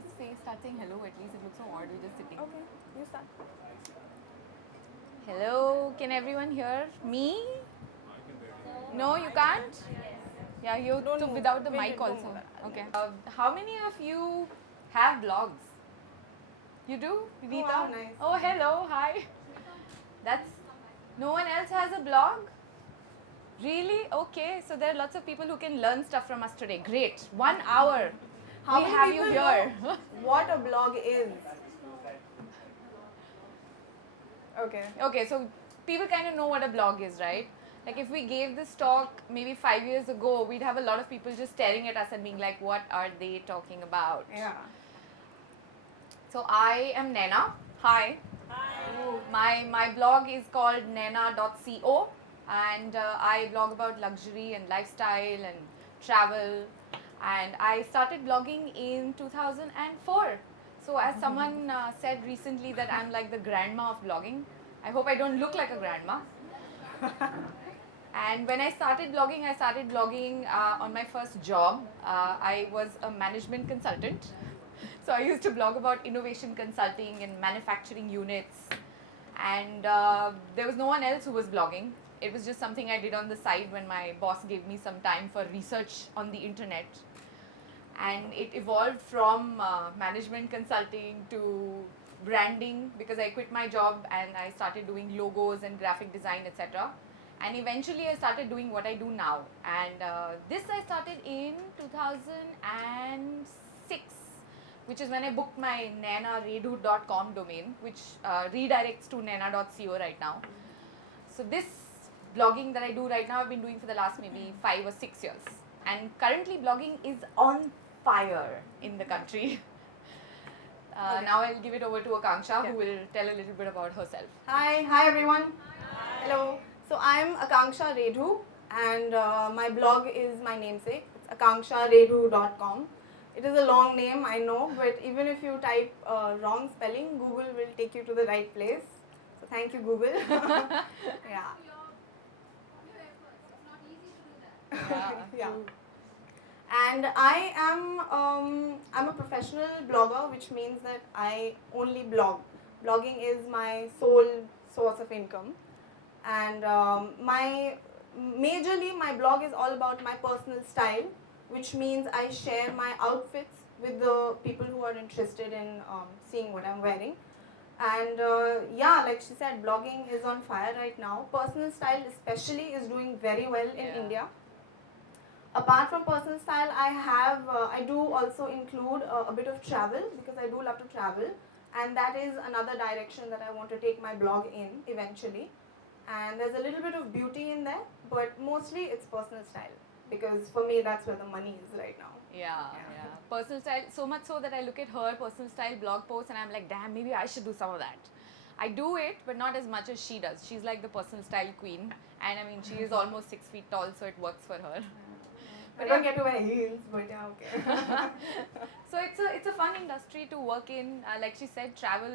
just start saying hello at least? It looks so odd. We're just sitting. Okay, you start. Hello, can everyone hear me? No, you can't? Yeah, you Don't so move. without the Wait, mic don't also. move. Okay. How many of you have blogs? You do? Rita? wow, nice. Oh, hello, hi. That's no one else has a blog? Really? Okay, so there are lots of people who can learn stuff from us today. Great. 1 hour. How we many have people you here. know what a blog is? Okay. Okay, so people kind of know what a blog is, right? Like if we gave this talk maybe 5 years ago, we'd have a lot of people just staring at us and being like, what are they talking about? Yeah. So I am Naina. Hi. Hi. My blog is called naina.co, and I blog about luxury and lifestyle and travel, and I started blogging in 2004. So as someone said recently that I'm like the grandma of blogging, I hope I don't look like a grandma. And when I started blogging on my first job. I was a management consultant. So I used to blog about innovation consulting and manufacturing units. And there was no one else who was blogging. It was just something I did on the side when my boss gave me some time for research on the internet. And it evolved from management consulting to branding, because I quit my job and I started doing logos and graphic design, etc. And eventually I started doing what I do now. And this I started in 2006, which is when I booked my nainaredhu.com domain, which redirects to naina.co right now. So this blogging that I do right now, I've been doing for the last maybe 5 or 6 years. And currently blogging is on fire in the country. Okay. Now I'll give it over to Akanksha, who will tell a little bit about herself. Hi everyone. Hi. Hello. So I'm Akanksha Redhu, and my blog is my namesake. It's akanksharedhu.com. It is a long name, I know, but even if you type wrong spelling, Google will take you to the right place. So thank you, Google. Yeah. Yeah. And I am I'm a professional blogger, which means that I only blog. Blogging is my sole source of income, and majorly my blog is all about my personal style, which means I share my outfits with the people who are interested in seeing what I'm wearing. And yeah, like she said, blogging is on fire right now. Personal style especially is doing very well in India. Apart from personal style, I do also include a bit of travel, because I do love to travel, and that is another direction that I want to take my blog in eventually. And there's a little bit of beauty in there, but mostly it's personal style, because for me that's where the money is right now. Yeah. Personal style, so much so that I look at her personal style blog posts and I'm like, damn, maybe I should do some of that. I do it, but not as much as she does. She's like the personal style queen, and I mean, she is almost 6 feet tall, so it works for her. I don't get to wear heels, but yeah, okay. So it's a fun industry to work in. Like she said, travel.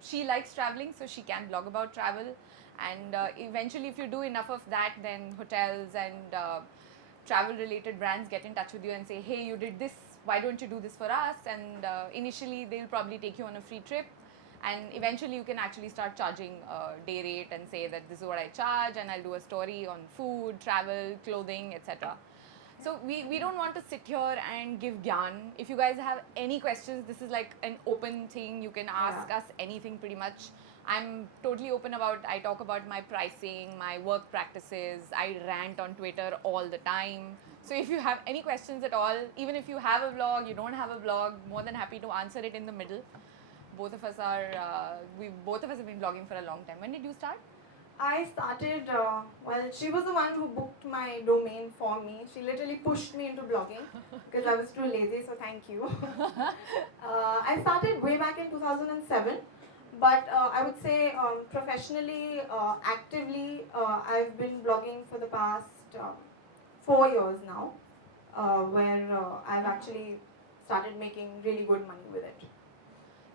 She likes traveling, so she can blog about travel. And eventually, if you do enough of that, then hotels and travel-related brands get in touch with you and say, "Hey, you did this. Why don't you do this for us?" And initially, they'll probably take you on a free trip. And eventually, you can actually start charging a day rate and say that this is what I charge, and I'll do a story on food, travel, clothing, etc. So we don't want to sit here and give gyan. If you guys have any questions, this is like an open thing. You can ask us anything pretty much. I'm totally open I talk about my pricing, my work practices. I rant on Twitter all the time. So if you have any questions at all, even if you have a blog, you don't have a blog, more than happy to answer it in the middle. Both of us have been blogging for a long time. When did you start? I started, she was the one who booked my domain for me. She literally pushed me into blogging because I was too lazy, so thank you. I started way back in 2007, but I would say professionally, actively, I've been blogging for the past 4 years now, where I've actually started making really good money with it.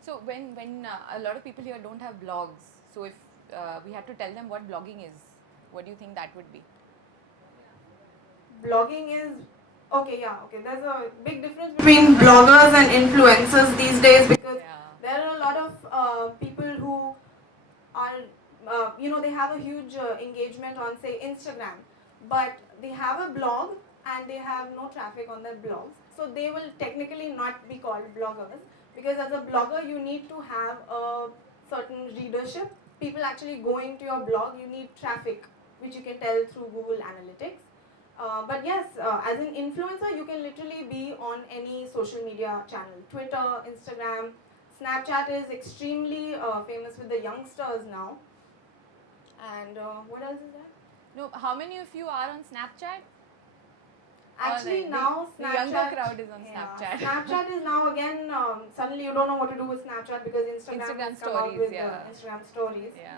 So when a lot of people here don't have blogs, so if we had to tell them what blogging is, what do you think that would be? Blogging is Okay, yeah, okay. There's a big difference between bloggers and influencers these days because there are a lot of people who are, they have a huge engagement on, say, Instagram, but they have a blog and they have no traffic on their blogs. So they will technically not be called bloggers because as a blogger, you need to have a certain readership. People actually going to your blog, you need traffic, which you can tell through Google Analytics. But yes, as an influencer, you can literally be on any social media channel. Twitter, Instagram, Snapchat is extremely famous with the youngsters now. And what else is there? No, how many of you are on Snapchat? Actually, Like now the Snapchat, younger crowd is on yeah, Snapchat. Snapchat is now again, suddenly you don't know what to do with Snapchat because Instagram has come out stories, with yeah. Instagram stories. Yeah.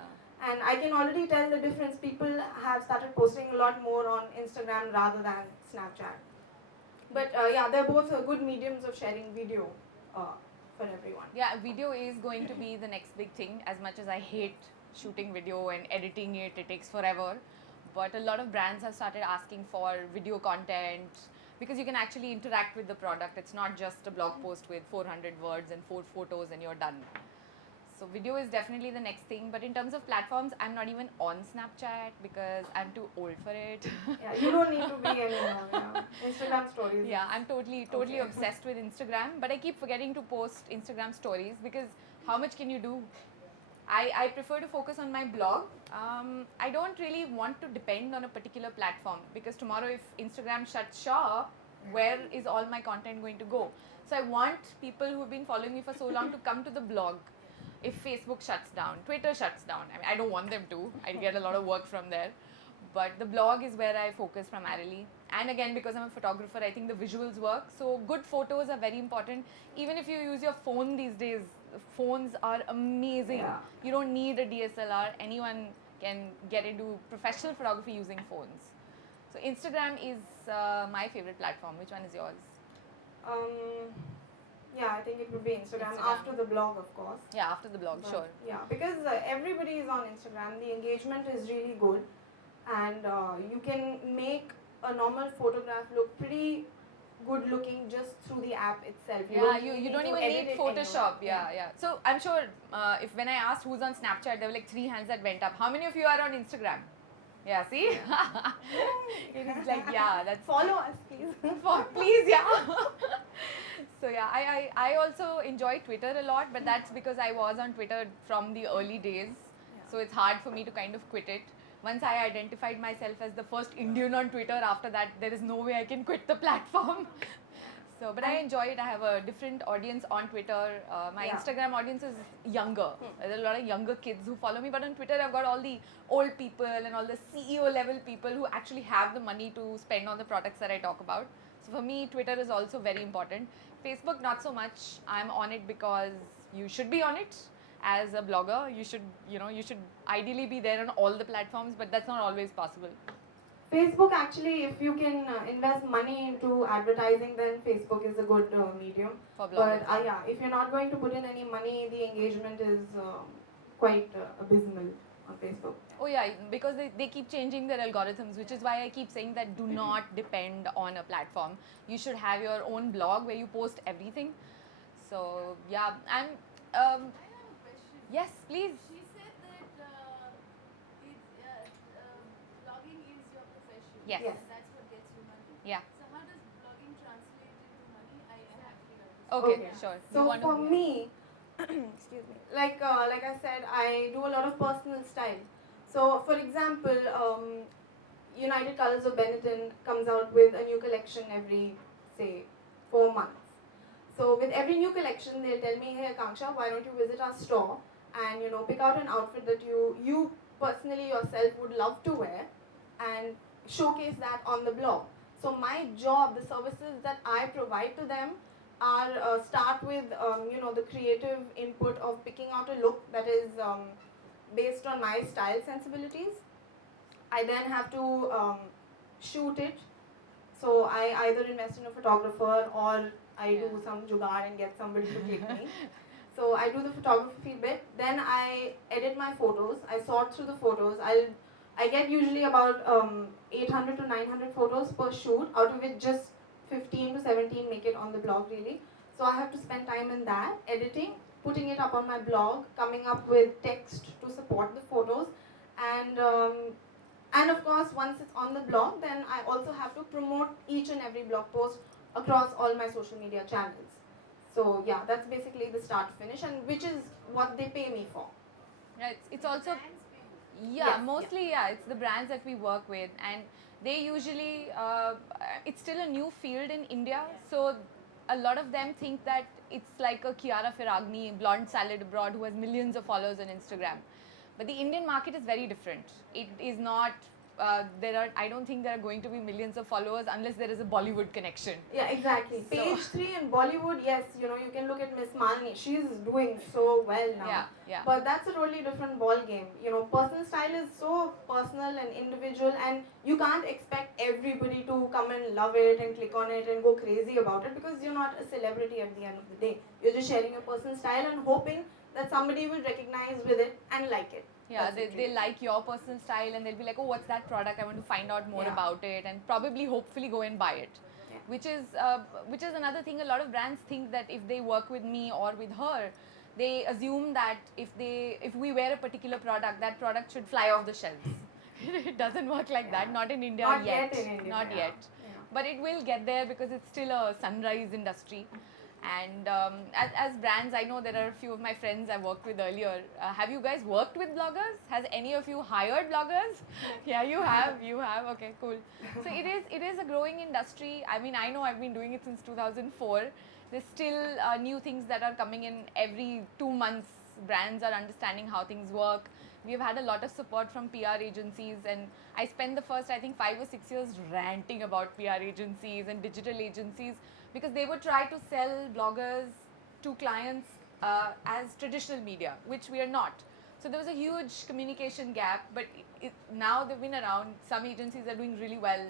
And I can already tell the difference. People have started posting a lot more on Instagram rather than Snapchat. But yeah, they're both good mediums of sharing video for everyone. Yeah, video is going to be the next big thing. As much as I hate shooting video and editing it, it takes forever. But a lot of brands have started asking for video content because you can actually interact with the product. It's not just a blog post with 400 words and 4 photos and you're done. So video is definitely the next thing. But in terms of platforms, I'm not even on Snapchat because I'm too old for it. Yeah, you don't need to be anymore. Yeah. Instagram stories. Yeah, I'm totally obsessed with Instagram. But I keep forgetting to post Instagram stories because how much can you do? I prefer to focus on my blog. I don't really want to depend on a particular platform because tomorrow if Instagram shuts shop, where is all my content going to go? So I want people who have been following me for so long to come to the blog. If Facebook shuts down, Twitter shuts down, I mean, I don't want them to. I get a lot of work from there. But the blog is where I focus primarily. And again, because I'm a photographer, I think the visuals work. So good photos are very important. Even if you use your phone these days, phones are amazing. Yeah. You don't need a DSLR. Anyone can get into professional photography using phones. So Instagram is my favorite platform. Which one is yours? Yeah, I think it would be Instagram after the blog, of course. Yeah, after the blog, But sure. yeah, because everybody is on Instagram. The engagement is really good. And you can make a normal photograph look pretty good looking just through the app itself. You don't even need Photoshop. Yeah. So I'm sure if when I asked who's on Snapchat, there were like 3 hands that went up. How many of you are on Instagram? Yeah, see? Yeah. It is like, yeah, that's... Follow us, please. Please, yeah. So yeah, I also enjoy Twitter a lot, but that's because I was on Twitter from the early days. Yeah. So it's hard for me to kind of quit it. Once I identified myself as the first Indian on Twitter, after that there is no way I can quit the platform. So, but I enjoy it. I have a different audience on Twitter. My Instagram audience is younger. There are a lot of younger kids who follow me, but on Twitter I've got all the old people and all the CEO level people who actually have the money to spend on the products that I talk about. So for me, Twitter is also very important. Facebook, not so much. I'm on it because you should be on it. As a blogger, you should ideally be there on all the platforms, but that's not always possible. Facebook, actually, if you can invest money into advertising, then Facebook is a good medium. For bloggers. But yeah, if you're not going to put in any money, the engagement is quite abysmal on Facebook. Oh yeah, because they keep changing their algorithms, which is why I keep saying that do not depend on a platform. You should have your own blog where you post everything. So yeah, I'm... Yes, please. She said that blogging is your profession. Yes. And that's what gets you money. Yeah. So how does blogging translate into money? I actually Okay, sure. So for me, excuse me, like I said, I do a lot of personal style. So for example, United Colors of Benetton comes out with a new collection every, say, 4 months. So with every new collection, they'll tell me, hey Akanksha, why don't you visit our store and pick out an outfit that you personally yourself would love to wear and showcase that on the blog. So my job, the services that I provide to them are start with the creative input of picking out a look that is based on my style sensibilities. I then have to shoot it. So I either invest in a photographer or I do some jugaad and get somebody to click me. So I do the photography bit, then I edit my photos, I sort through the photos. I get usually about 800 to 900 photos per shoot, out of which just 15 to 17 make it on the blog really. So I have to spend time in that, editing, putting it up on my blog, coming up with text to support the photos, and of course once it's on the blog, then I also have to promote each and every blog post across all my social media channels. So yeah, that's basically the start to finish, and which is what they pay me for. Right. It's also yeah, Yes, mostly it's the brands that we work with, and they usually it's still a new field in India, so a lot of them think that it's like a Chiara Ferragni blonde salad abroad who has millions of followers on Instagram, but the Indian market is very different. It is not. I don't think there are going to be millions of followers unless there is a Bollywood connection. Yeah, exactly. So- Page 3 in Bollywood, yes, you know, you can look at Miss Malini. She's doing so well now. Yeah. But that's a totally different ball game. You know, personal style is so personal and individual, and you can't expect everybody to come and love it and click on it and go crazy about it, because you're not a celebrity at the end of the day. You're just sharing your personal style and hoping that somebody will recognize with it and like it. Yeah, That's they, it they really. like your personal style and they'll be like, oh, what's that product? I want to find out more Yeah. about it, and probably, hopefully, go and buy it. Yeah. Which is another thing. A lot of brands think that if they work with me or with her, they assume that if we wear a particular product, that product should fly off the shelves. It doesn't work like that. Yeah. Not in India Not yet. yet in India. Not yeah. yet. Yeah. But it will get there because it's still a sunrise industry. And as brands, I know there are a few of my friends I worked with earlier. Have you guys worked with bloggers? Has any of you hired bloggers? Yeah, you have. You have. Okay, cool. So it is a growing industry. I mean, I know I've been doing it since 2004. There's still new things that are coming in every 2 months. Brands are understanding how things work. We've had a lot of support from PR agencies, and I spent the first, I think, 5 or 6 years ranting about PR agencies and digital agencies, because they would try to sell bloggers to clients as traditional media, which we are not. So there was a huge communication gap, but now they've been around. Some agencies are doing really well.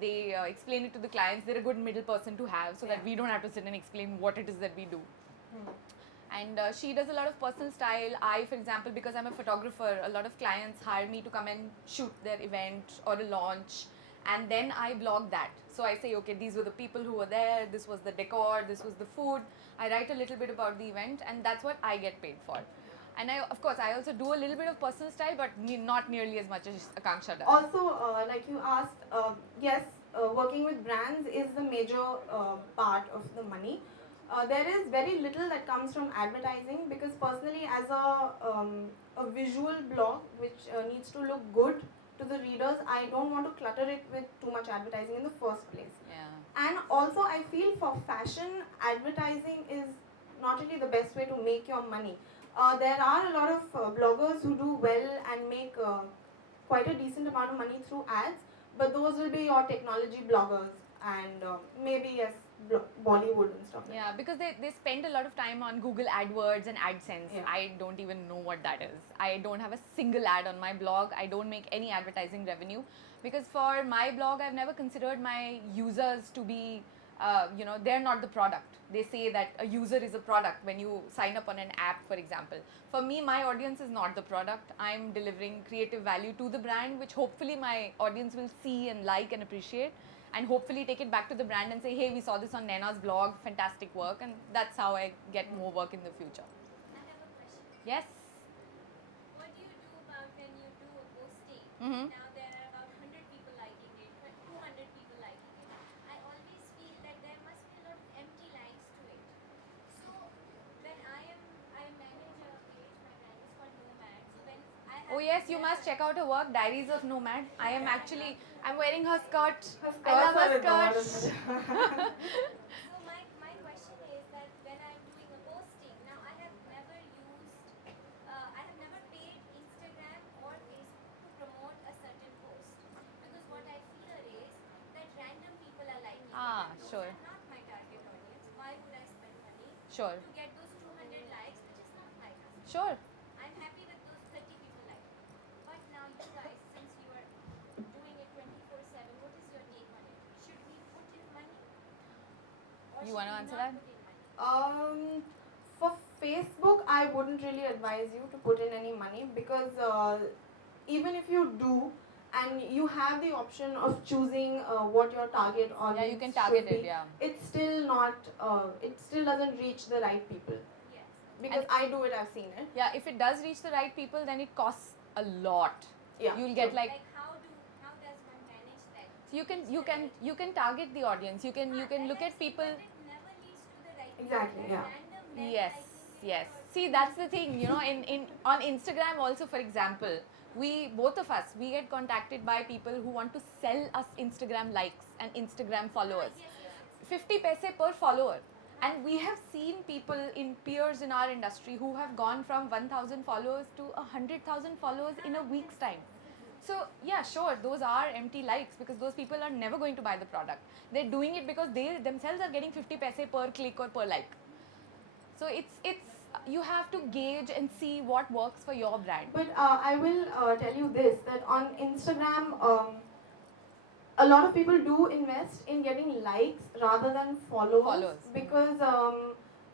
They explain it to the clients. They're a good middle person to have, so that Yeah. we don't have to sit and explain what it is that we do. Hmm. And she does a lot of personal style. I, for example, because I'm a photographer, a lot of clients hire me to come and shoot their event or a launch, and then I blog that. So I say, okay, these were the people who were there, this was the decor, this was the food. I write a little bit about the event, and that's what I get paid for. And of course, I also do a little bit of personal style, but not nearly as much as Akanksha does. Also, like you asked, yes, working with brands is the major part of the money. There is very little that comes from advertising, because personally, as a visual blog which needs to look good to the readers, I don't want to clutter it with too much advertising in the first place. Yeah. And also, I feel for fashion, advertising is not really the best way to make your money. There are a lot of bloggers who do well and make quite a decent amount of money through ads, but those will be your technology bloggers and maybe yes, Bollywood and stuff. Like Yeah, because they spend a lot of time on Google AdWords and AdSense. Yeah. I don't even know what that is. I don't have a single ad on my blog. I don't make any advertising revenue, because for my blog, I've never considered my users to be, they're not the product. They say that a user is a product when you sign up on an app, for example. For me, my audience is not the product. I'm delivering creative value to the brand, which hopefully my audience will see and like and appreciate, and hopefully take it back to the brand and say, hey, we saw this on Naina's blog, fantastic work, and that's how I get more work in the future. I have a question. Yes? What do you do about when you do a posting? Mhm. Now there are about 100 people liking it, 200 people liking it. I always feel that there must be a lot of empty likes to it. So when I manage a page, my brand is called Nomad. So when I have Oh yes, you must check out her work, Diaries of Nomad. I'm wearing her skirt. I love her skirt. So my question is that when I'm doing a posting, now I have never paid Instagram or Facebook to promote a certain post, because what I fear is that random people are liking it. Ah, And those sure. are not my target audience. Why would I spend money Sure. to get those 200 likes, which is not my customer? Sure. I'm happy with those 30 people like it. But now you guys, since you are doing it 24/7, what is your take on it? Should we put in money? Or You should wanna we answer not that? put in money? For Facebook, I wouldn't really advise you to put in any money, because even if you do, and you have the option of choosing what your target audience Yeah, you can target should it, be. yeah. It's still not, it still doesn't reach the right people. Yes. Because I do it, I've seen it. Yeah, if it does reach the right people, then it costs a lot. Yeah, You'll get true. like how does one manage that? you can target the audience. You can look at people. But it never leads to the right Exactly, people. yeah. Random men Yes, liking it yes. or See, that's the thing, you know, in on Instagram also, for example, both of us, we get contacted by people who want to sell us Instagram likes and Instagram followers. yes, yes, yes. 50 paise per follower. And we have seen people peers in our industry who have gone from 1,000 followers to 100,000 followers in a week's time. So yeah, sure, those are empty likes because those people are never going to buy the product. They're doing it because they themselves are getting 50 paise per click or per like. So it's you have to gauge and see what works for your brand. But I will tell you this, that on Instagram, a lot of people do invest in getting likes rather than followers. Because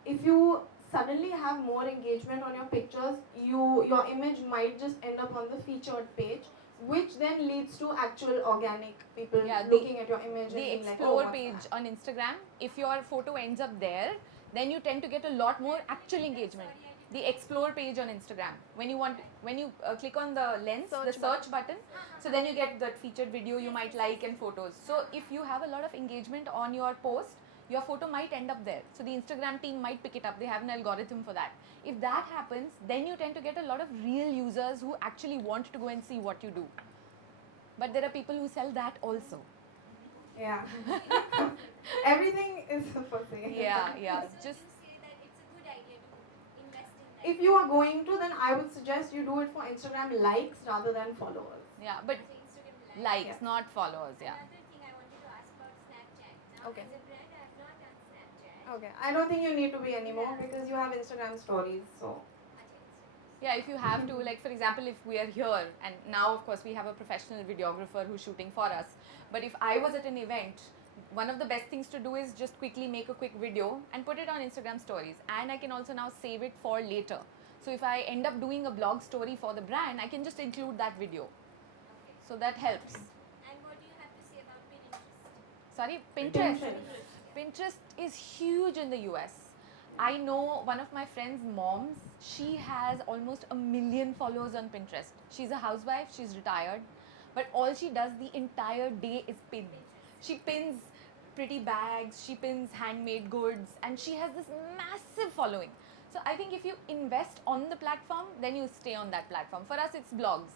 if you suddenly have more engagement on your pictures, your image might just end up on the featured page, which then leads to actual organic people looking at your image and The being like, explore oh, page on Instagram, if your photo ends up there, then you tend to get a lot more actual engagement. The explore page on Instagram, when you click on the lens, the search button, so then you get that featured video you might like and photos. So if you have a lot of engagement on your post, your photo might end up there. So the Instagram team might pick it up. They have an algorithm for that. If that happens, then you tend to get a lot of real users who actually want to go and see what you do. But there are people who sell that also. yeah. Everything is for sale. Yeah. So Just you say that it's a good idea to invest in that. If you are going to, then I would suggest you do it for Instagram likes rather than followers. yeah, but So Instagram likes, Yeah. not followers. Yeah. Another thing I wanted to ask about Snapchat. Now, Okay. as a brand, I have not done Snapchat. Okay, I don't think you need to be anymore because you have Instagram stories. So Yeah, if you have to, like for example, if we are here and now of course we have a professional videographer who's shooting for us, but if I was at an event, one of the best things to do is just quickly make a quick video and put it on Instagram stories, and I can also now save it for later. So if I end up doing a blog story for the brand, I can just include that video. Okay. So that helps. And what do you have to say about Pinterest? Sorry, Pinterest is huge in the US. I know one of my friend's moms, she has almost 1 million followers on Pinterest. She's a housewife, she's retired, but all she does the entire day is pin. She pins pretty bags, she pins handmade goods, and she has this massive following. So I think if you invest on the platform, then you stay on that platform. For us, it's blogs.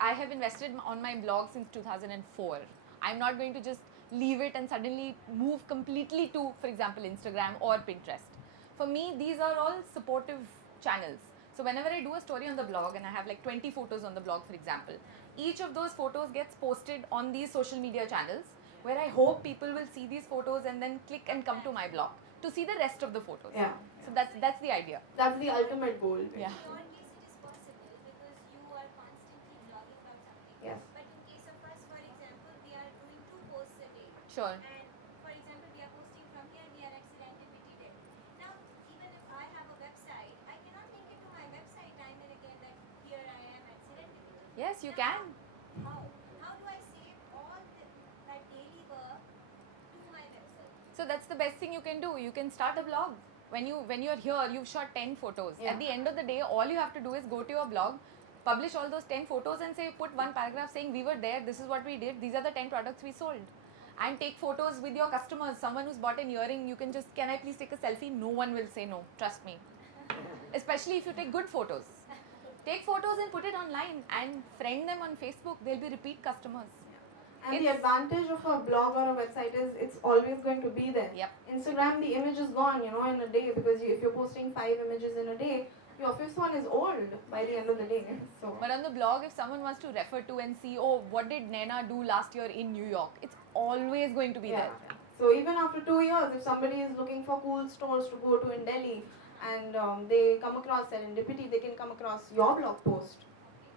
I have invested on my blog since 2004. I'm not going to just leave it and suddenly move completely to, for example, Instagram or Pinterest. For me, these are all supportive channels. So whenever I do a story on the blog and I have like 20 photos on the blog, for example, each of those photos gets posted on these social media channels where I hope people will see these photos and then click and come to my blog to see the rest of the photos. yeah, So that's the idea. that's the ultimate goal. Yeah. In your case, it is possible because you are constantly blogging about something. Yes. But in case of us, for example, we are doing 2 posts a day. Sure. And for example, we are posting from here, we are at Serendipity Day. Now, even if I have a website, I cannot link it to my website time and again that here I am at Serendipity. Yes, you can. How do I save all that daily work to my website? So that's the best thing you can do. You can start a blog. When you're here, you've shot 10 photos. Yeah. At the end of the day, all you have to do is go to your blog, publish all those 10 photos and say, put one paragraph saying we were there, this is what we did, these are the 10 products we sold. And take photos with your customers. Someone who's bought an earring, you can just, can I please take a selfie? No one will say no, trust me. Especially if you take good photos. Take photos and put it online and friend them on Facebook. They'll be repeat customers. And the It's- advantage of a blog or a website is it's always going to be there. Yep. Instagram, the image is gone, in a day, because if you're posting 5 images in a day, your 5th one is old by the end of the day. So But on the blog, if someone wants to refer to and see, oh, what did Naina do last year in New York? It's always going to be yeah. there. So even after 2 years, if somebody is looking for cool stores to go to in Delhi and they come across Serendipity, they can come across your blog post.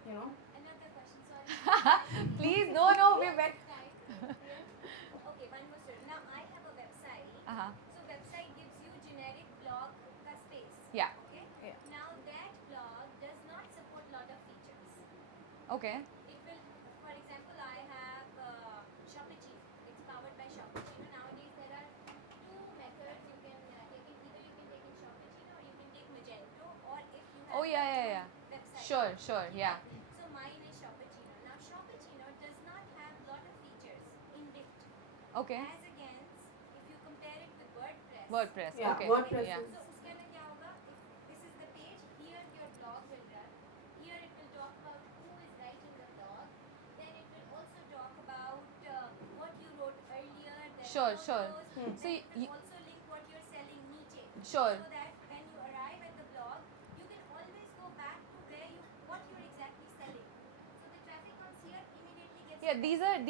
Another question, sorry. Please, no, we're very... Okay, one more story. Now I have a website. Uh-huh. So website gives you generic blog space. Yeah. Okay. Yeah. Now that blog does not support lot of features. Okay. It will, for example, yeah. website. Sure, yeah. So mine is Shopachino. Now Shopachino does not have lot of features inbuilt. Okay. As against, if you compare it with WordPress. WordPress, Yeah, okay. WordPress Yeah. is- So उसके अंदर क्या होगा? If this is the page, here your blog will run. Here it will talk about who is writing the blog. Then it will also talk about what you wrote earlier. Then Sure. photos. Hmm. So Then it will you- also link what you're selling niche. Sure. So that when you arrive at the blog, you can always go back to what you're exactly selling. So the traffic comes here immediately gets. Yeah,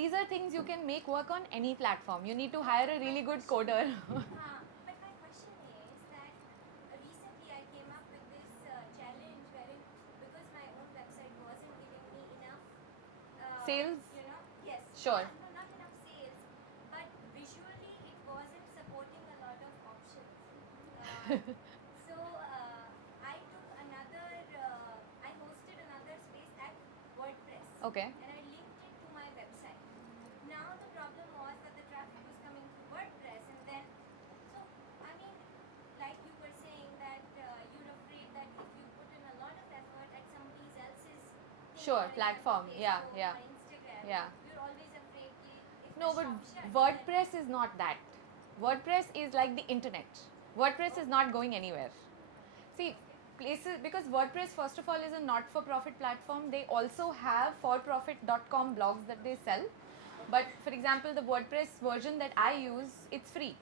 these are things you can make work on any platform. You need to hire a really good coder. But my question is that recently I came up with this challenge wherein because my own website wasn't giving me enough Sales? Yes. Sure. No, not enough sales, but visually it wasn't supporting a lot of options. So I took another. I hosted another space at WordPress. Okay. And I linked it to my website. Now the problem was that the traffic was coming through WordPress, and then, so I mean, like you were saying that you're afraid that if you put in a lot of effort at somebody else's thing, Sure, for example, platform. Yeah, Facebook yeah. or Instagram, Yeah. you're always afraid that if No, the but shop shuts, WordPress is not that. WordPress is like the internet. WordPress is not going anywhere. See, places, because WordPress first of all is a not-for-profit platform, they also have for-profit.com blogs that they sell. But for example, the WordPress version that I use, it's free.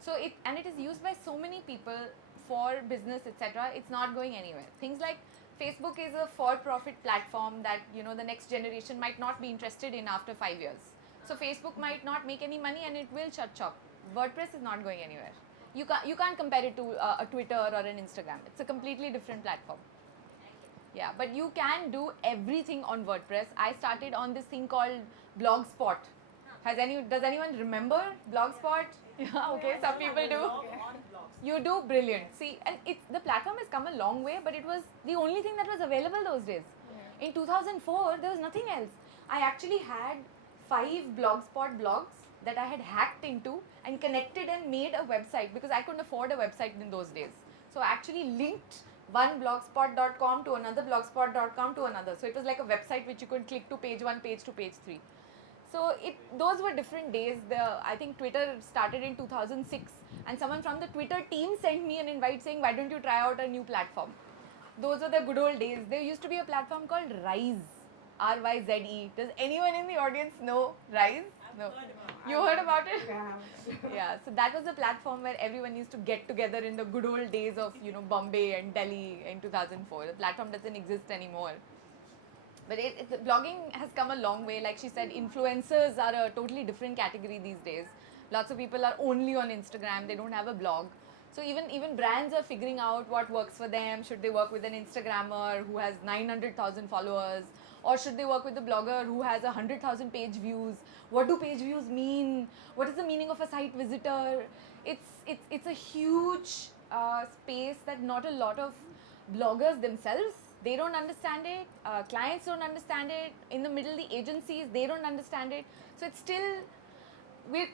So it is used by so many people for business, etc. It's not going anywhere. Things like Facebook is a for-profit platform that the next generation might not be interested in after 5 years. So Facebook might not make any money and it will shut shop. WordPress is not going anywhere. You can't compare it to a Twitter or an Instagram. It's a completely different platform. Yeah, but you can do everything on WordPress. I started on this thing called Blogspot. Does anyone remember Blogspot? Yeah, okay, some people do. You do brilliant. See, and the platform has come a long way, but it was the only thing that was available those days. In 2004, there was nothing else. I actually had 5 Blogspot blogs that I had hacked into and connected and made a website because I couldn't afford a website in those days. So I actually linked one blogspot.com to another blogspot.com to another. So it was like a website which you could click to page 1, page 2, page 3. So those were different days. I think Twitter started in 2006 and someone from the Twitter team sent me an invite saying, why don't you try out a new platform? Those were the good old days. There used to be a platform called Rise, RYZE. Does anyone in the audience know Rise? No. You heard about it? Yeah. Yeah, so that was a platform where everyone used to get together in the good old days of, Bombay and Delhi in 2004. The platform doesn't exist anymore. But the blogging has come a long way. Like she said, influencers are a totally different category these days. Lots of people are only on Instagram. They don't have a blog. So even brands are figuring out what works for them. Should they work with an Instagrammer who has 900,000 followers? Or should they work with a blogger who has 100,000 page views? What do page views mean? What is the meaning of a site visitor? It's a huge space that not a lot of bloggers themselves, they don't understand it. Clients don't understand it. In the middle, the agencies, they don't understand it. So it's still,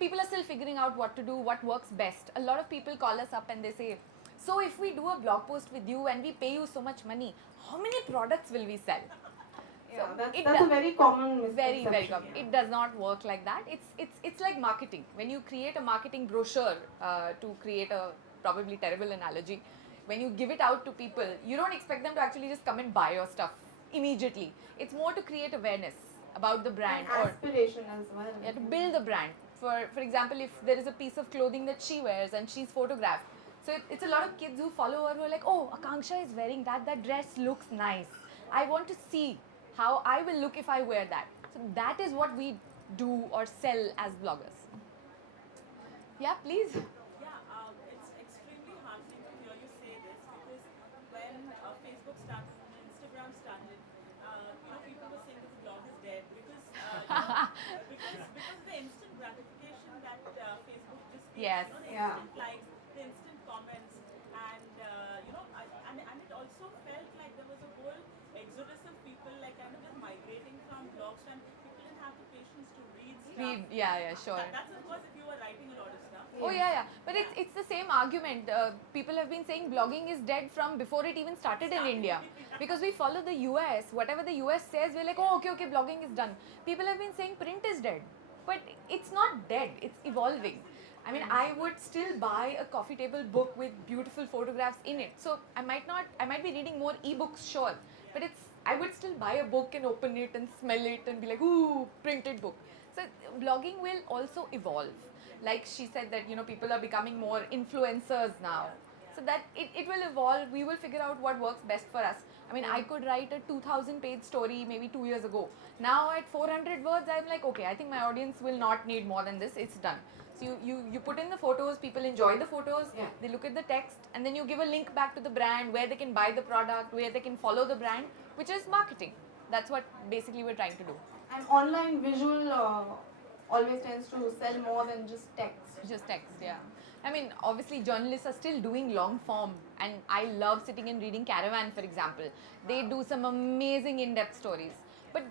people are still figuring out what to do, what works best. A lot of people call us up and they say, so if we do a blog post with you and we pay you so much money, how many products will we sell? Yeah, So that's a very common very misconception. common. It does not work like that. It's like marketing. When you create a marketing brochure, to create a probably terrible analogy, when you give it out to people, you don't expect them to actually just come and buy your stuff immediately. It's more to create awareness about the brand And or aspiration as well. to build the brand. For example, if there is a piece of clothing that she wears and she's photographed, so it's a lot of kids who follow her who are like, oh, Akanksha is wearing that dress looks nice. I want to see how I will look if I wear that. So that is what we do or sell as bloggers. Yeah, please. Yeah, it's extremely heartening to hear you say this because when Facebook started and Instagram started, people were saying this blog is dead because because the instant gratification that Facebook just gives, Yes. the Yeah. instant likes, the instant comments, and and it also felt like there was a whole exodus of people like kind of just migrating from blogs and people didn't have the patience to read stuff. Yeah, sure. That's of course if you were writing a lot of stuff. Oh yeah. But it's the same argument. People have been saying blogging is dead from before it even started in India, because we follow the US. Whatever the US says, we're like, oh okay, blogging is done. People have been saying print is dead, but it's not dead. It's evolving. I mean, I would still buy a coffee table book with beautiful photographs in it. So I might be reading more ebooks, sure, but I would still buy a book and open it and smell it and be like, ooh, printed book. So blogging will also evolve. Like she said that, people are becoming more influencers now. So that it will evolve. We will figure out what works best for us. I mean, I could write a 2,000 page story maybe 2 years ago. Now at 400 words, I'm like, okay, I think my audience will not need more than this. It's done. So you put in the photos, people enjoy the photos, they look at the text, and then you give a link back to the brand where they can buy the product, where they can follow the brand, which is marketing. That's what basically we're trying to do. And online visual always tends to sell more than just text. Just text, yeah. I mean, obviously journalists are still doing long form, and I love sitting and reading Caravan, for example. They do some amazing in-depth stories. But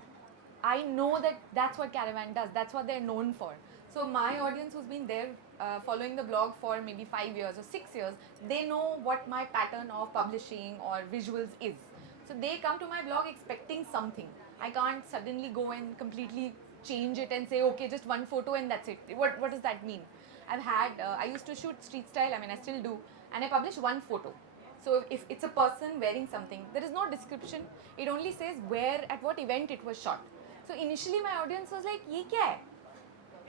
I know that that's what Caravan does. That's what they're known for. So my audience who's been there following the blog for maybe 5 years or 6 years, they know what my pattern of publishing or visuals is. So they come to my blog expecting something. I can't suddenly go and completely change it and say, okay, just one photo and that's it. What does that mean? I used to shoot street style, I mean, I still do, and I publish one photo. So if it's a person wearing something, there is no description. It only says where, at what event it was shot. So initially my audience was like, ye kya hai?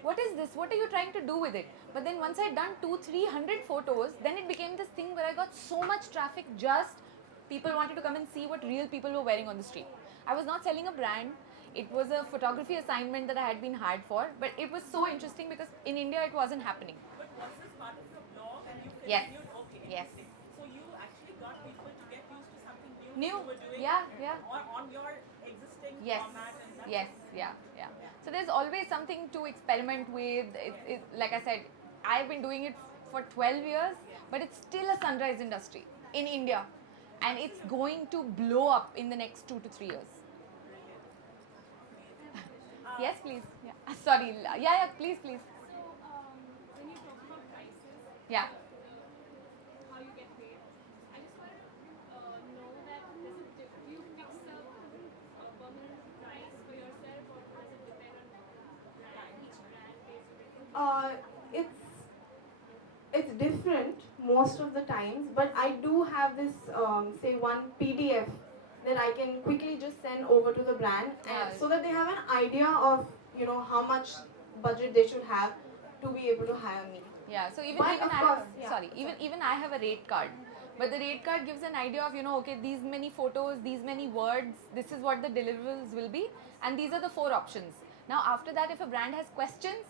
What is this? What are you trying to do with it? But then once I'd done 200-300 photos, then it became this thing where I got so much traffic, just people wanted to come and see what real people were wearing on the street. I was not selling a brand. It was a photography assignment that I had been hired for, but it was so interesting because in India it wasn't happening. But was this part of your blog and you Yes. continued? Okay, Yes. interesting. So you actually got people to get used to something new, New. you were doing Yeah. on your existing Yes. format, and that's Yes. Yeah. So there's always something to experiment with. Like I said, I've been doing it for 12 years, but it's still a sunrise industry in India, and it's going to blow up in the next 2 to 3 years. Yes, please. Yeah. Sorry. Yeah. Please. So, when you talk about prices, Yeah. how you get paid, I just want to know that do you fix a permanent price for yourself, or does it depend on brand? Each brand pays you different? It's different most of the times, but I do have this say one PDF that I can quickly just send over to the brand, and so that they have an idea of how much budget they should have to be able to hire me. Yeah, so even But even of I course, have, yeah. sorry, even I have a rate card, but the rate card gives an idea of okay, these many photos, these many words, this is what the deliverables will be, and these are the 4 options. Now after that, if a brand has questions,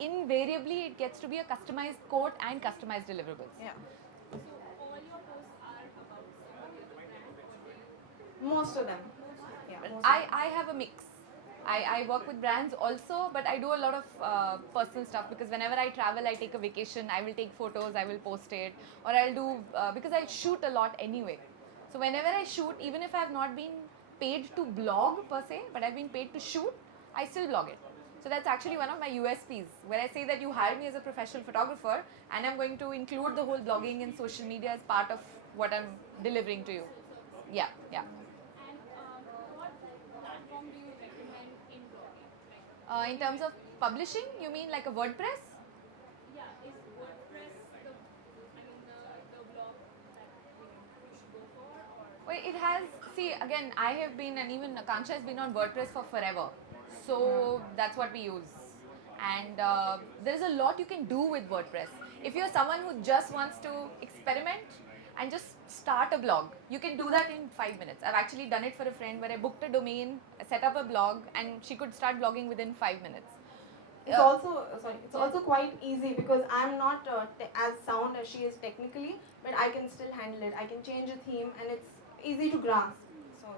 invariably it gets to be a customized quote and customized deliverables. Yeah, So, all your posts are about somebody other brand, or they most of them. Yeah, But most of them. I have a mix. I work with brands also, but I do a lot of personal stuff, because whenever I travel, I take a vacation, I will take photos, I will post it, or I'll do, because I shoot a lot anyway. So whenever I shoot, even if I have not been paid to blog per se, but I've been paid to shoot, I still blog it. So that's actually one of my USPs, where I say that you hired me as a professional photographer, and I'm going to include the whole blogging and social media as part of what I'm delivering to you. Yeah. and what platform do you recommend in blogging? Like, In terms of publishing, you mean like a WordPress? yeah, is WordPress the blog that you should go for, or Well, it has, see, again, I have been, and even Akanksha has been on WordPress for forever. So that's what we use. And there's a lot you can do with WordPress. If you're someone who just wants to experiment and just start a blog, you can do that in 5 minutes. I've actually done it for a friend where I booked a domain, set up a blog, and she could start blogging within 5 minutes. It's also quite easy because I'm not as sound as she is technically, but I can still handle it. I can change a theme, and it's easy to grasp. So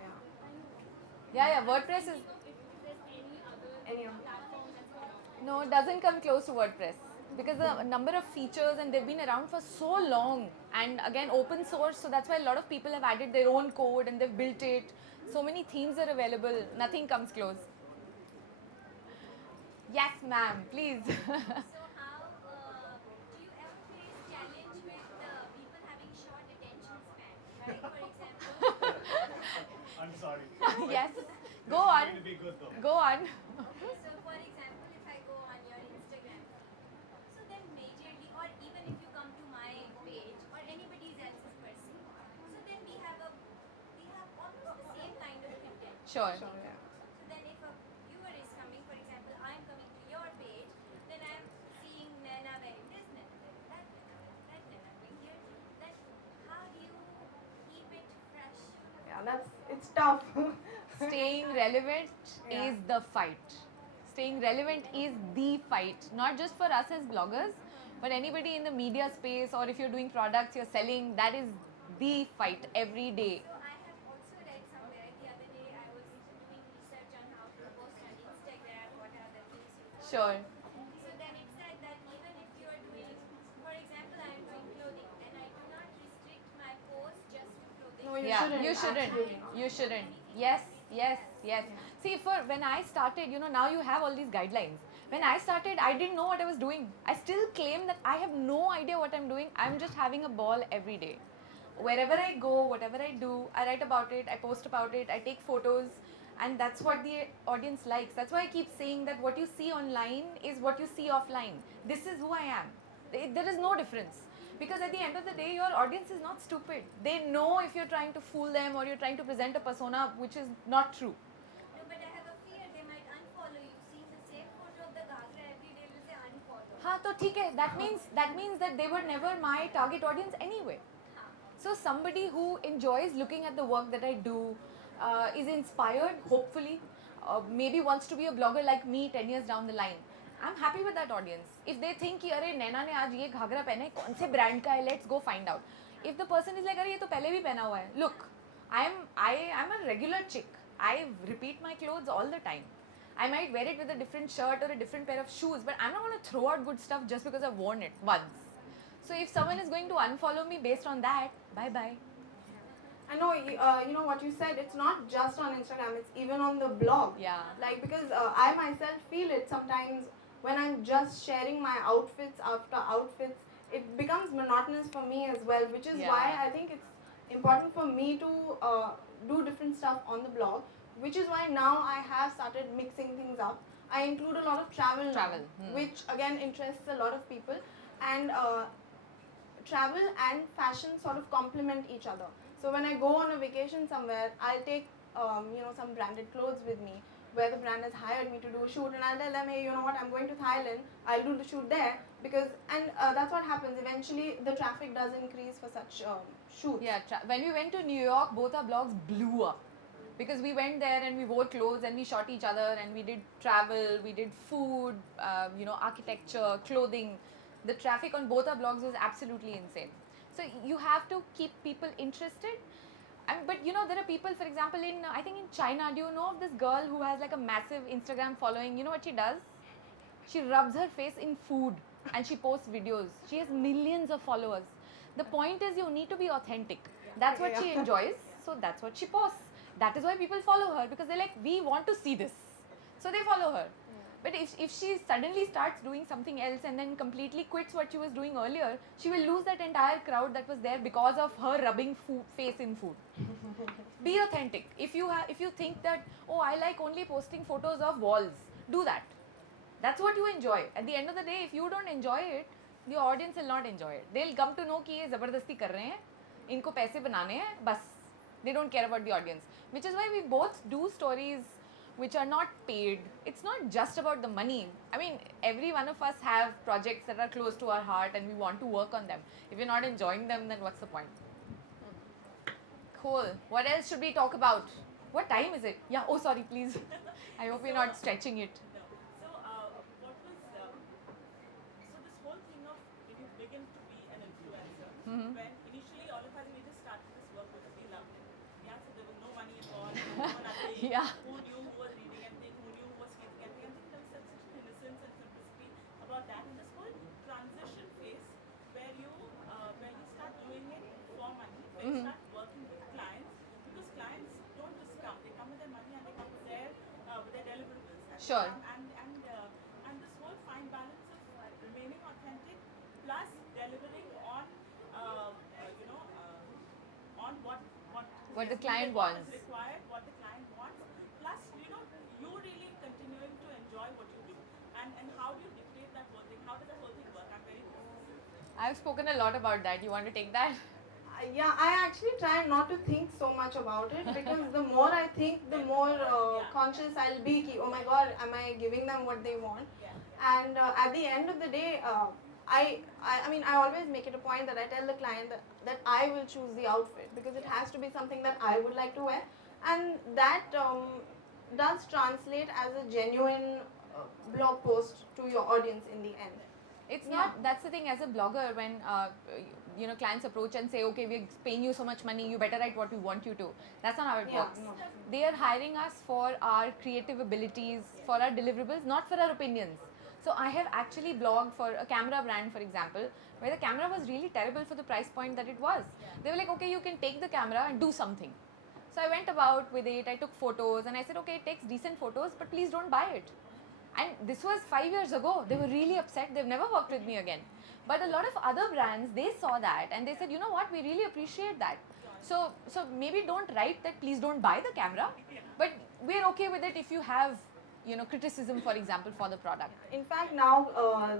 Yeah, WordPress is, if there's any other Any of- platform that's better? no, it doesn't come close to WordPress, because the number of features, and they've been around for so long, and again open source, so that's why a lot of people have added their own code and they've built it. So many themes are available, nothing comes close. Yes, ma'am, please. So how do you Go on. Okay, so for example, if I go on your Instagram, so then majorly, or even if you come to my page or anybody else's person, so then we have almost the same kind of content. Sure. Sure, yeah. So then if a viewer is coming, for example, I'm coming to your page, then I'm seeing Naina wearing this, Naina wearing that, Naina wearing that, Naina wearing here. Then how do you keep it fresh? Yeah, it's tough. Staying relevant Yeah. is the fight. Staying relevant is the fight, not just for us as bloggers, but anybody in the media space, or if you're doing products you're selling, that is the fight every day. So I have also read somewhere the other day I was doing research on how to post on Instagram, what are the things you follow. Sure. So then it said that even if you are doing, for example, I am doing clothing and I do not restrict my post just to clothing. No, you Yeah, shouldn't. you shouldn't. Absolutely not. You shouldn't. Yes, yes, yes. See, for when I started, now you have all these guidelines. When I started, I didn't know what I was doing. I still claim that I have no idea what I'm doing. I'm just having a ball every day. Wherever I go, whatever I do, I write about it, I post about it, I take photos, and that's what the audience likes. That's why I keep saying that what you see online is what you see offline. This is who I am. There is no difference. Because at the end of the day, your audience is not stupid. They know if you're trying to fool them or you're trying to present a persona which is not true. No, but I have a fear they might unfollow you. Seeing the same photo of the Gagra every day will say unfollow. हाँ तो ठीक है. That means that they were never my target audience anyway. So somebody who enjoys looking at the work that I do, is inspired, hopefully, maybe wants to be a blogger like me 10 years down the line. I'm happy with that audience. If they think कि अरे नैना ने आज ये घाघरा पहना है, कौन से brand का है, let's go find out. If the person is like अरे ये तो पहले भी पहना हुआ है, look, I'm a regular chick. I repeat my clothes all the time. I might wear it with a different shirt or a different pair of shoes, but I'm not going to throw out good stuff just because I've worn it once. So if someone is going to unfollow me based on that, bye bye. I know, you know what you said, it's not just on Instagram, it's even on the blog. Yeah. Like, because I myself feel it sometimes when I'm just sharing my outfits after outfits, it becomes monotonous for me as well, which is Yeah. why I think it's important for me to do different stuff on the blog, which is why now I have started mixing things up. I include a lot of travel, now, which again interests a lot of people, and travel and fashion sort of complement each other. So when I go on a vacation somewhere, I'll take some branded clothes with me, where the brand has hired me to do a shoot, and I'll tell them, hey, you know what, I'm going to Thailand, I'll do the shoot there, because, and that's what happens. Eventually, the traffic does increase for such shoots. Yeah, when we went to New York, both our blogs blew up. Because we went there and we wore clothes and we shot each other and we did travel, we did food, architecture, clothing. The traffic on both our blogs was absolutely insane. So you have to keep people interested. But there are people, for example, I think in China, do you know of this girl who has like a massive Instagram following? You know what she does? She rubs her face in food and she posts videos. She has millions of followers. The point is you need to be authentic. That's what she enjoys, so that's what she posts. That is why people follow her, because they're like, we want to see this. So they follow her. But if she suddenly starts doing something else and then completely quits what she was doing earlier, she will lose that entire crowd that was there because of her rubbing face in food. Be authentic. If you think that, oh, I like only posting photos of walls, do that. That's what you enjoy. At the end of the day, if you don't enjoy it, the audience will not enjoy it. They'll come to know कि ये ज़बरदस्ती कर रहे हैं, इनको पैसे बनाने हैं, बस. They don't care about the audience. Which is why we both do stories which are not paid. It's not just about the money. I mean, every one of us have projects that are close to our heart and we want to work on them. If you're not enjoying them, then what's the point? Cool. What else should we talk about? What time is it? Yeah, oh sorry, please. I hope we're not stretching it. No. So, what was so this whole thing of when you begin to be an influencer, when initially all of us we just started this work because we loved it. Yeah, so there was no money involved, no nothing. Yeah. Who knew who was reading anything? Who knew who was reading anything? I think there was such an innocence and simplicity about that. And this whole transition phase where you start doing it for money, where you start working with clients, because clients don't just come; they come with their money and they come with their deliverables. Sure. And this whole fine balance of remaining authentic plus delivering on on what What the is client needed, what wants. is required, what the client wants, plus you enjoy what you do? And how do you dictate that whole thing? How does that whole thing work? I'm very curious. I've spoken a lot about that. You want to take that? Yeah, I actually try not to think so much about it, because the more I think, the more conscious I'll be. Ki, oh my God, am I giving them what they want? Yeah. And at the end of the day, I mean, I always make it a point that I tell the client that I will choose the outfit, because it has to be something that I would like to wear, and that does translate as a genuine blog post to your audience in the end. It's Yeah. not, that's the thing, as a blogger, when clients approach and say, okay, we're paying you so much money, you better write what we want you to. That's not how it Yeah, works. no. They are hiring us for our creative abilities, for our deliverables, not for our opinions. So I have actually blogged for a camera brand, for example, where the camera was really terrible for the price point that it was. They were like, okay, you can take the camera and do something. So I went about with it, I took photos, and I said, okay, it takes decent photos, but please don't buy it. And this was 5 years ago. They were really upset. They've never worked with me again. But a lot of other brands, they saw that and they said, you know what, we really appreciate that. So maybe don't write that please don't buy the camera, but we're okay with it if you have, criticism, for example, for the product. In fact, now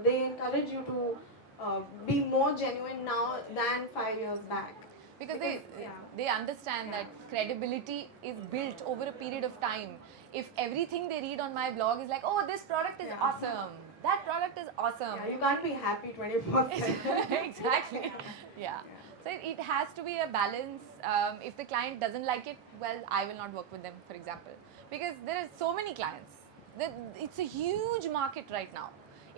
they encourage you to be more genuine now than 5 years back. Because Yeah. they understand that credibility is built over a period of time. If everything they read on my blog is like, oh, this product is Yeah. awesome, that product is awesome. Yeah, you can't be happy 24/7. Exactly. Yeah. So it has to be a balance. If the client doesn't like it, well, I will not work with them, for example, because there are so many clients. It's a huge market right now.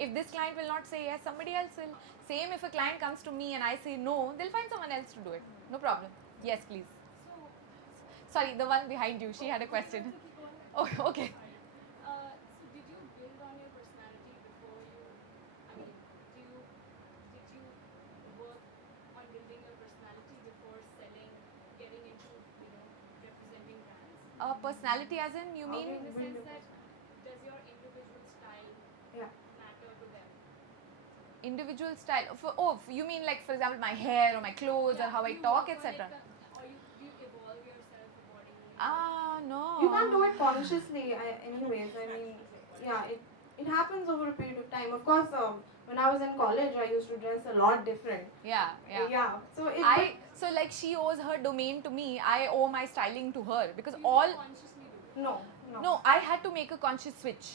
If this client will not say yes, somebody else will. Same if a client comes to me and I say no, they'll find someone else to do it. No problem. Yes, please. So, Sorry, the one behind you, she had a question. Oh, okay. so did you build on your personality before you? I mean, did you work on building your personality before selling, getting into representing brands? Personality as in, you How mean? do In the build sense your that does your individual style Yeah. matter to them? Individual style. You mean like, for example, my hair or my clothes or how I You talk, work on it, etc. or you evolve yourself accordingly. No. You can't do it consciously, anyways. I mean, yeah, it happens over a period of time. Of course, when I was in college, I used to dress a lot different. Yeah. So So like she owes her domain to me, I owe my styling to her, because So you all. don't consciously do it. no. I had to make a conscious switch.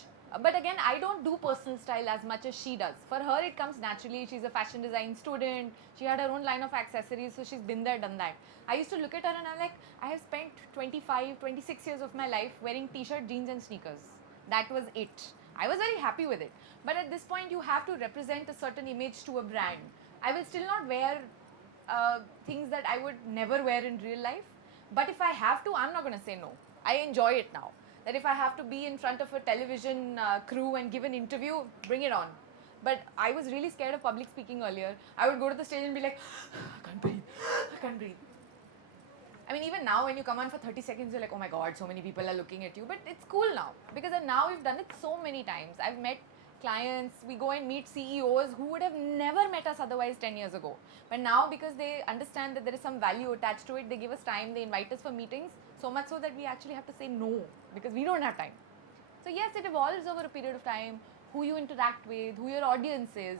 But again, I don't do personal style as much as she does. For her, it comes naturally. She's a fashion design student. She had her own line of accessories, so she's been there, done that. I used to look at her and I'm like, I have spent 25, 26 years of my life wearing t-shirt, jeans and sneakers. That was it. I was very happy with it. But at this point, you have to represent a certain image to a brand. I will still not wear things that I would never wear in real life. But if I have to, I'm not going to say no. I enjoy it now. That if I have to be in front of a television crew and give an interview, bring it on. But I was really scared of public speaking earlier. I would go to the stage and be like, I can't breathe. I mean, even now when you come on for 30 seconds, you're like, oh my God, so many people are looking at you. But it's cool now, because now we've done it so many times. I've met clients, we go and meet CEOs who would have never met us otherwise 10 years ago. But now, because they understand that there is some value attached to it, they give us time, they invite us for meetings, so much so that we actually have to say no, because we don't have time. So yes, it evolves over a period of time, who you interact with, who your audience is,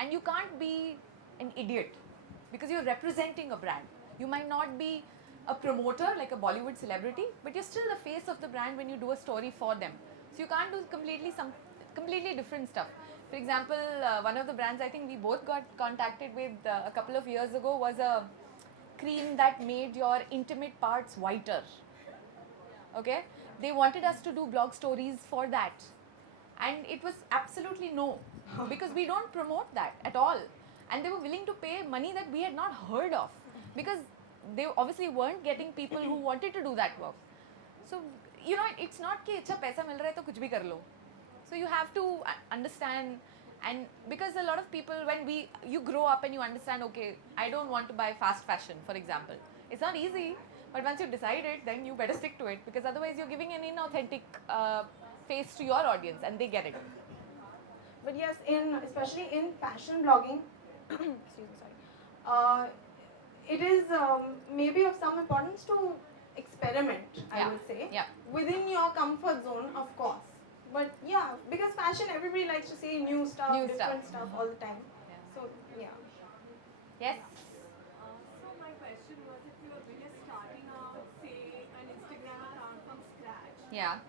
and you can't be an idiot, because you're representing a brand. You might not be a promoter like a Bollywood celebrity, but you're still the face of the brand when you do a story for them. So you can't do completely different stuff. For example, one of the brands I think we both got contacted with a couple of years ago was a cream that made your intimate parts whiter. Okay, they wanted us to do blog stories for that, and it was absolutely no, because we don't promote that at all. And they were willing to pay money that we had not heard of, because they obviously weren't getting people who wanted to do that work. So it's not कि अच्छा पैसा मिल रहा है तो कुछ भी कर लो. So you have to understand, and because a lot of people, when you grow up and you understand, okay, I don't want to buy fast fashion, for example. It's not easy, but once you decide it, then you better stick to it, because otherwise you're giving an inauthentic face to your audience and they get it. But yes, especially in fashion blogging, excuse me, sorry. It is maybe of some importance to experiment, I Yeah, would say, yeah. within your comfort zone, of course. But yeah, because fashion, everybody likes to see new stuff, New different stuff. stuff all the time. Yeah. So yeah. Yes. So my question was, if you are really starting out, say, an Instagram account from scratch, Yeah.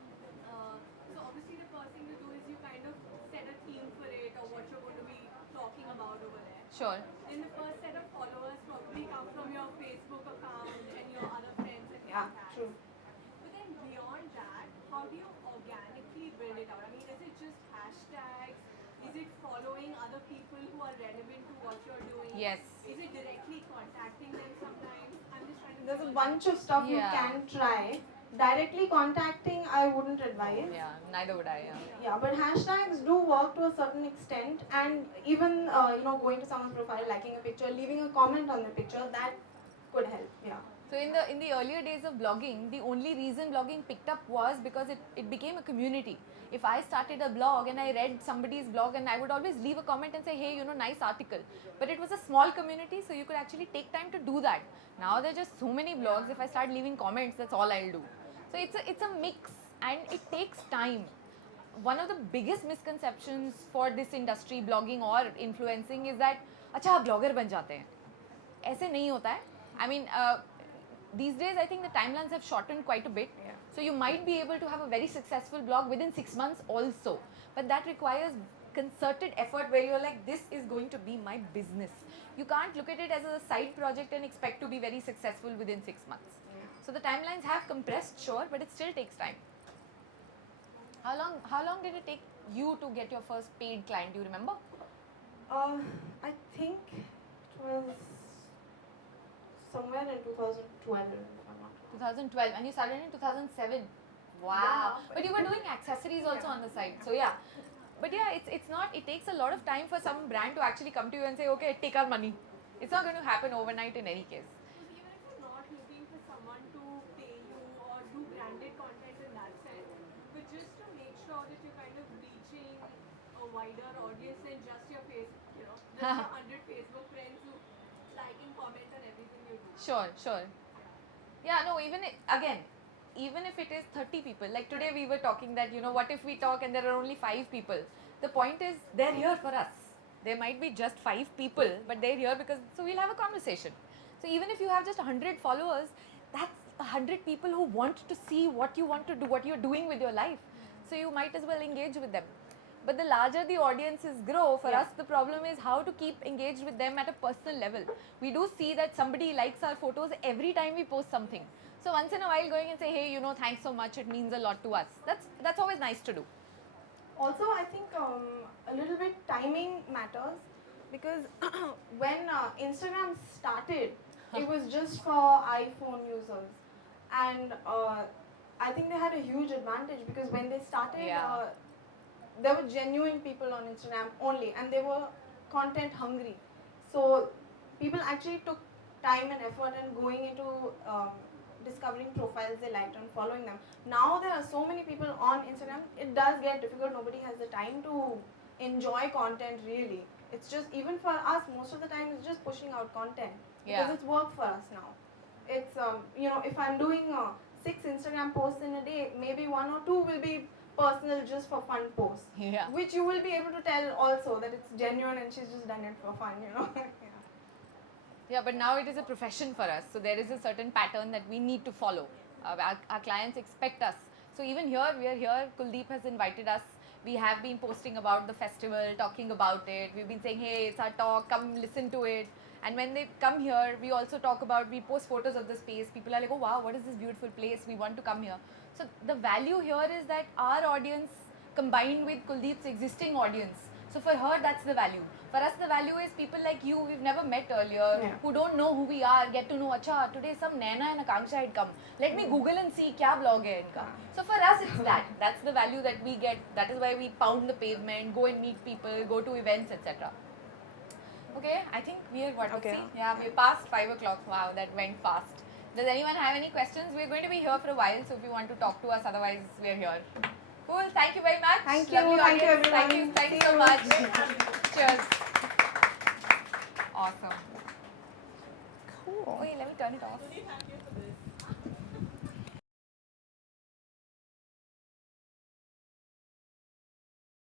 so obviously the first thing you do is you kind of set a theme for it or what you're going to be talking about over there. Sure. Then the first set of followers probably come from your Facebook account and your other friends and Yeah, contacts. true. But then beyond that, how do you organically build it out? I mean, is it just hashtags? Is it following other people who are relevant to what you're doing? Yes. Is it directly contacting them sometimes? I'm just trying to There's a figure bunch of stuff you Yeah. can try. Directly contacting, I wouldn't advise. Yeah. Neither would I. Yeah. Yeah, but hashtags do work to a certain extent, and even going to someone's profile, liking a picture, leaving a comment on the picture, that could help. Yeah. So in the earlier days of blogging, the only reason blogging picked up was because it became a community. If I started a blog and I read somebody's blog, and I would always leave a comment and say, hey, nice article. But it was a small community, so you could actually take time to do that. Now there are just so many blogs. If I start leaving comments, that's all I'll do. So it's a mix, and it takes time. One of the biggest misconceptions for this industry, blogging or influencing, is that अच्छा आप blogger बन जाते हैं. ऐसे नहीं होता है. I mean, these days I think the timelines have shortened quite a bit. Yeah. So you might be able to have a very successful blog within 6 months also. But that requires concerted effort where you're like, this is going to be my business. You can't look at it as a side project and expect to be very successful within 6 months. So the timelines have compressed, sure, but it still takes time. How long did it take you to get your first paid client? Do you remember? I think it was somewhere in 2012, if I'm not wrong. 2012, and you started in 2007. Wow! Yeah, but you were doing accessories also on the side, so yeah. But yeah, it's not. It takes a lot of time for some brand to actually come to you and say, okay, take our money. It's not going to happen overnight in any case. even if you're not looking for someone to pay you or do branded content in that sense, but just to make sure that you're kind of reaching a wider audience than just your just your 100 Facebook friends who like and comment on everything you do. Sure. Yeah, no, even if it is 30 people, like today we were talking that, what if we talk and there are only 5 people? The point is, they're here for us. There might be just 5 people, but they're here so we'll have a conversation. So even if you have just 100 followers, that's 100 people who want to see what you want to do, what you're doing with your life. So you might as well engage with them. But the larger the audiences grow, for us, the problem is how to keep engaged with them at a personal level. We do see that somebody likes our photos every time we post something. So once in a while going and say, hey, thanks so much, it means a lot to us. That's always nice to do. Also, I think a little bit timing matters, because when Instagram started, it was just for iPhone users, and I think they had a huge advantage, because when they started, Yeah. There were genuine people on Instagram only, and they were content hungry. So people actually took time and effort in going into discovering profiles they liked and following them. Now there are so many people on Instagram, it does get difficult. Nobody has the time to enjoy content really. It's just, even for us, most of the time it's just pushing out content, because Yeah. it's work for us now. It's if I'm doing 6 Instagram posts in a day, maybe 1 or 2 will be personal, just for fun posts, Yeah. which you will be able to tell also that it's genuine and she's just done it for fun. Yeah, but now it is a profession for us. So there is a certain pattern that we need to follow. Our clients expect us. So even here, we are here. Kuldeep has invited us. We have been posting about the festival, talking about it. We've been saying, hey, it's our talk, come listen to it. And when they come here, we also we post photos of the space. People are like, oh wow, what is this beautiful place? We want to come here. So the value here is that our audience combined with Kuldeep's existing audience. So for her, that's the value. For us, the value is people like you, we've never met earlier, who don't know who we are, get to know, acha, today some Naina and Akanksha had come. Let me Google and see kya blog hai inka. So for us, it's that. That's the value that we get. That is why we pound the pavement, go and meet people, go to events, etc. Okay, I think we are Okay. Yeah, we're past 5 o'clock. Wow, that went fast. Does anyone have any questions? We're going to be here for a while, so if you want to talk to us, otherwise we're here. Cool, thank you very much. Thank you, Lovely thank you audience. everyone. Thank you See so you. much. Cheers. Awesome. Cool. Wait, let me turn it off. Thank you for this.